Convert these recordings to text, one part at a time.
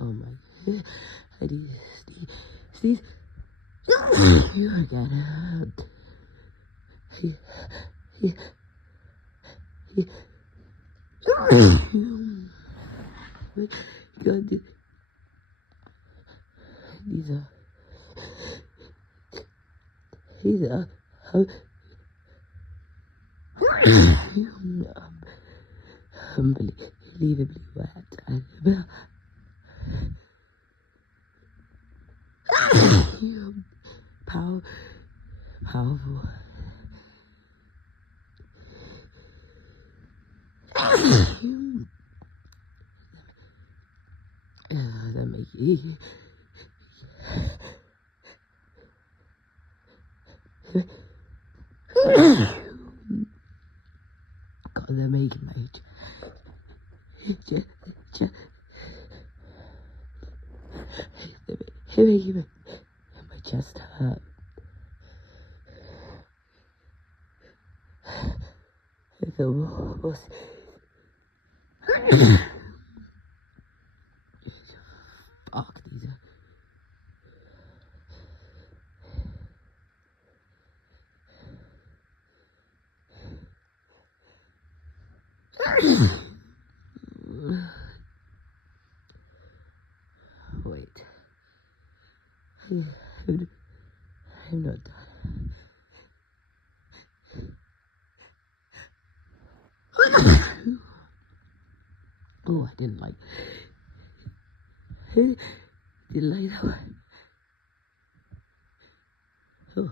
Oh my God. I need to sneeze. You again. God, these are unbelievably wet. Powerful. That make you. God, they're making my they're making my chest hurt. I feel more. Fuck these. Wait. I'm not done. Oh, I didn't like. Didn't like that one. Oh.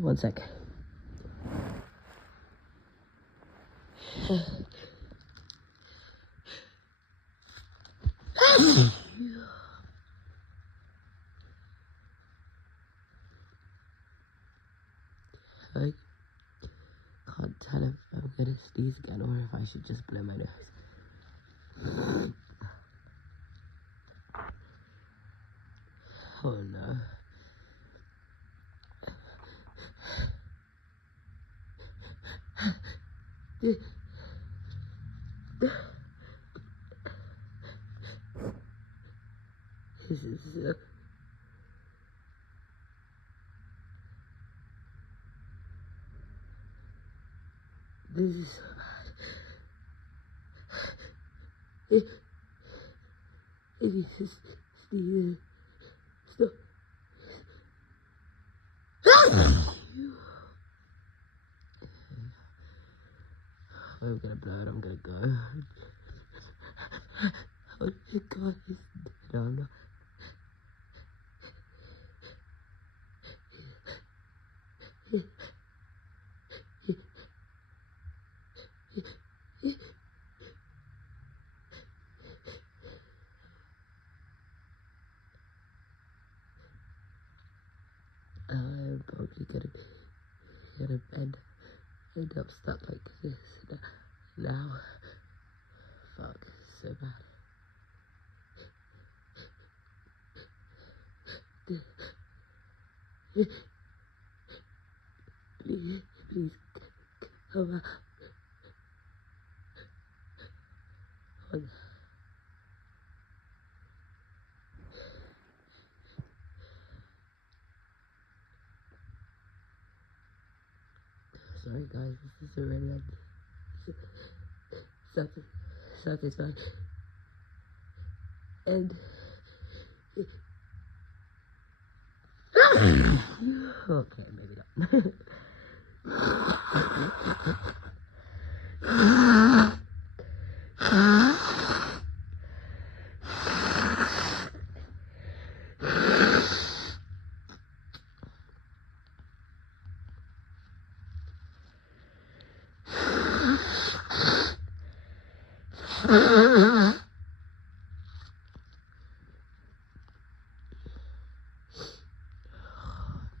One sec. I can't tell if I'm gonna sneeze again or if I should just blow my nose. Oh no. This is this is so bad. It is just sneezing. Stop. I'm gonna blow it, I'm gonna go. Oh my God, he's dead on. I'm probably gonna end up stuck like this now. Fuck, so bad. Please, come on. Sorry guys, this is already satisfied. And okay, maybe not.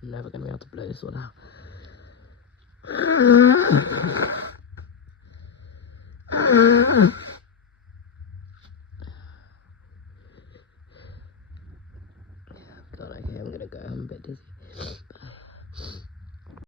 I'm never gonna be able to blow this one out. God, okay, I'm gonna go. I'm a bit dizzy.